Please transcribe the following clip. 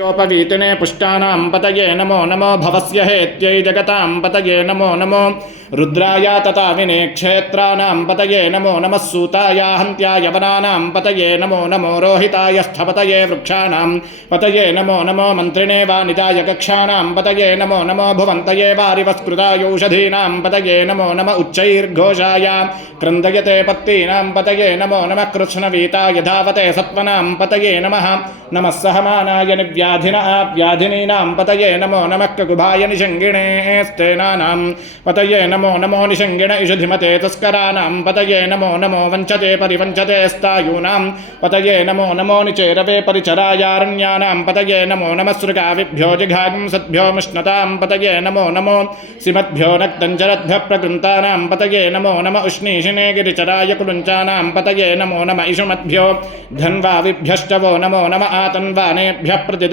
योपवीतिने पुष्टानां पतये नमो नमो भवस्य हेत्यै जगतां पतये नमो नमो रुद्राय तथा विनेक्षेत्राणां पतये नमो नमः सूताय हन्त्याय वनानां पतये नमो नमो रोहिताय स्थपतये वृक्षाणां पतये नमो नमो मन्त्रिणे वानिताय कक्षाणां पतये नमो नमो भुवन्तये वारिवस्कृताय औषधीनां पतये नमो नम उच्चैर्घोषाय क्रन्दयते पत्तीनां पतये नमो नमः कृष्णवीताय धावते सत्वनां पतये नमः नमः सहमानाय व्याधिनीनां पतये नमो नमः ककुभाय निषङ्गिणे स्तेनानां पतये नमो नमो निषङ्गिण इषधिमते तस्कराणां पतये नमो नमो वञ्चते परिवञ्चते स्तायूनां पतये नमो नमो निचेरवे परिचरायारण्यानां पतये नमो नमः सृगाविभ्यो जिघागं सद्भ्यो मिष्णतां पतये नमो नमो सिमद्भ्यो नक्तञ्जरद्भ्यः प्रकृन्तानां पतये नमो नम उष्णीषिणे गिरिचराय कुलुञ्चानां पतये नमो नम इषुमद्भ्यो धन्वाविभ्यश्च वो नमो नम आतन्वानेभ्यः प्रतिदधाति